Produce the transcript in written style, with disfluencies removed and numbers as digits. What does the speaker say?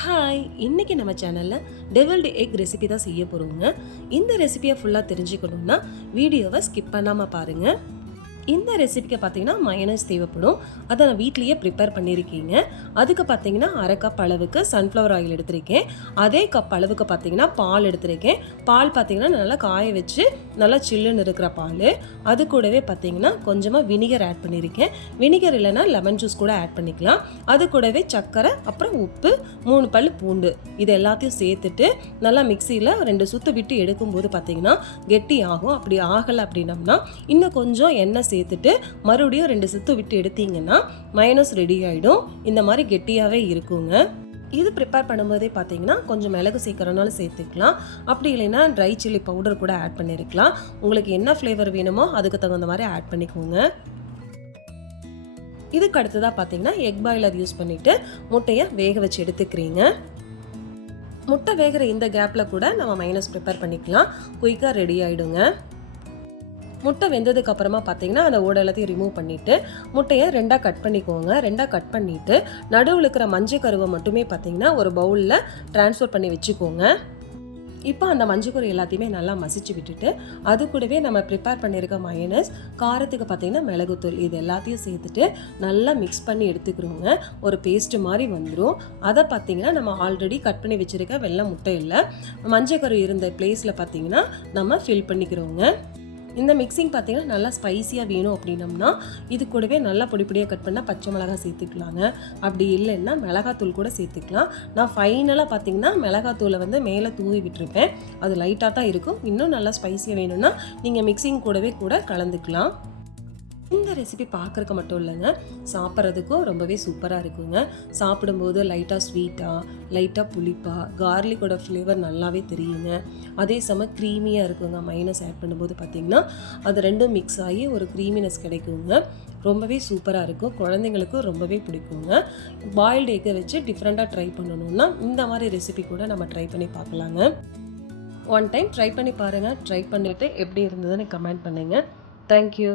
Hi, இன்னைக்கு நம்ம சேனலில் டெவில்டு எக் ரெசிபி தான் செய்ய போகிறோங்க. இந்த ரெசிபியை ஃபுல்லாக தெரிஞ்சுக்கணுன்னா வீடியோவை ஸ்கிப் பண்ணாமல் பாருங்கள். இந்த ரெசிபிக்கு பார்த்தீங்கன்னா மயோனைஸ் தேவைப்படும். அதை நான் வீட்லேயே ப்ரிப்பேர் பண்ணியிருக்கீங்க. அதுக்கு பார்த்தீங்கன்னா 1/2 கப் அளவுக்கு சன்ஃப்ளவர் ஆயில் எடுத்திருக்கேன். அதே கப் அளவுக்கு பார்த்தீங்கன்னா பால் எடுத்திருக்கேன். பால் பார்த்தீங்கன்னா நல்லா காய வச்சு நல்லா சில்லுன்னு இருக்கிற பால். அது கூடவே பார்த்தீங்கன்னா கொஞ்சமாக வினிகர் ஆட் பண்ணியிருக்கேன். வினிகர் இல்லைன்னா லெமன் ஜூஸ் கூட ஆட் பண்ணிக்கலாம். அது கூடவே சர்க்கரை, அப்புறம் உப்பு, 3 பல் பூண்டு, இது எல்லாத்தையும் சேர்த்துட்டு நல்லா மிக்சியில் 2 சுற்று விட்டு எடுக்கும்போது பார்த்தீங்கன்னா கெட்டி ஆகும். அப்படி ஆகலை அப்படின்னம்னா இன்னும் கொஞ்சம் எண்ணெய் சேர்த்துட்டு மறுபடியும் 2 சுத்து விட்டு எடுத்தீங்கன்னா மயோனைஸ் ரெடி ஆகிடும். இந்த மாதிரி கெட்டியாகவே இருக்குங்க. இது ப்ரிப்பேர் பண்ணும்போதே பார்த்தீங்கன்னா கொஞ்சம் மிளகு சேர்க்குறனாலும் சேர்த்துக்கலாம். அப்படி இல்லைன்னா ட்ரை சில்லி பவுடர் கூட ஆட் பண்ணியிருக்கலாம். உங்களுக்கு என்ன ஃப்ளேவர் வேணுமோ அதுக்கு தகுந்த மாதிரி ஆட் பண்ணிக்கோங்க. இதுக்கு அடுத்ததாக பார்த்தீங்கன்னா எக் பாய்லர் யூஸ் பண்ணிவிட்டு முட்டையை வேக வச்சு எடுத்துக்கிறீங்க. முட்டை வேகிற இந்த கேப்பில் கூட நம்ம மயோனைஸ் ப்ரிப்பேர் பண்ணிக்கலாம். குயிக்காக ரெடி ஆகிடுங்க. முட்டை வெந்ததுக்கு அப்புறமா பார்த்தீங்கன்னா அந்த ஓட எல்லாத்தையும் ரிமூவ் பண்ணிவிட்டு முட்டையை 2ஆக கட் பண்ணிக்கோங்க. 2ஆக கட் பண்ணிவிட்டு நடுவில் இருக்கிற மஞ்சள் கருவை மட்டுமே பார்த்தீங்கன்னா ஒரு பவுலில் ட்ரான்ஸ்ஃபர் பண்ணி வச்சுக்கோங்க. இப்போ அந்த மஞ்சள் எல்லாத்தையுமே நல்லா மசிச்சு விட்டுட்டு அது கூடவே நம்ம ப்ரிப்பேர் பண்ணியிருக்க மயோனைஸ், காரத்துக்கு பார்த்தீங்கன்னா மிளகுத்தூள், இது எல்லாத்தையும் சேர்த்துட்டு நல்லா மிக்ஸ் பண்ணி எடுத்துக்கிறோங்க. ஒரு பேஸ்ட்டு மாதிரி வந்துடும். அதை பார்த்தீங்கன்னா நம்ம ஆல்ரெடி கட் பண்ணி வச்சுருக்க வெள்ளை முட்டையில் மஞ்சள் கரு இருந்த பிளேஸில் பார்த்தீங்கன்னா நம்ம ஃபில் பண்ணிக்கிறோங்க. இந்த மிக்சிங் பார்த்தீங்கன்னா நல்லா ஸ்பைஸியாக வேணும் அப்படின்னம்னா இது கூடவே நல்லா பொடியாக கட் பண்ணால் பச்சை மிளகாய் சேர்த்துக்கலாங்க. அப்படி இல்லைன்னா மிளகாத்தூள் கூட சேர்த்துக்கலாம். நான் ஃபைனலாக பார்த்தீங்கன்னா மிளகாத்தூளை மேலே தூவி விட்டுருப்பேன். அது லைட்டாக தான் இருக்கும். இன்னும் நல்லா ஸ்பைஸியாக வேணும்னா நீங்கள் மிக்சிங் கூடவே கூட கலந்துக்கலாம். இந்த ரெசிபி பார்க்குறக்கு மட்டும் இல்லைங்க, சாப்பிட்றதுக்கும் ரொம்பவே சூப்பராக இருக்குங்க. சாப்பிடும்போது லைட்டாக ஸ்வீட்டாக, லைட்டாக புளிப்பாக, கார்லிக்கோட ஃப்ளேவர் நல்லாவே தெரியுங்க. அதே சமயம் க்ரீமியாக இருக்குங்க. மயோனைஸ் ஆட் பண்ணும்போது பார்த்திங்கன்னா அது ரெண்டும் மிக்ஸ் ஆகி ஒரு க்ரீமினஸ் கிடைக்குங்க. ரொம்பவே சூப்பராக இருக்கும். குழந்தைங்களுக்கும் ரொம்பவே பிடிக்குங்க. பாயில்டு எக்கை வச்சு டிஃப்ரெண்ட்டாக ட்ரை பண்ணணுன்னா இந்த மாதிரி ரெசிபி கூட நம்ம ட்ரை பண்ணி பார்க்கலாங்க. ஒன் டைம் ட்ரை பண்ணி பாருங்கள். ட்ரை பண்ணிவிட்டு எப்படி இருந்ததுன்னு கமெண்ட் பண்ணுங்கள். தேங்க்யூ.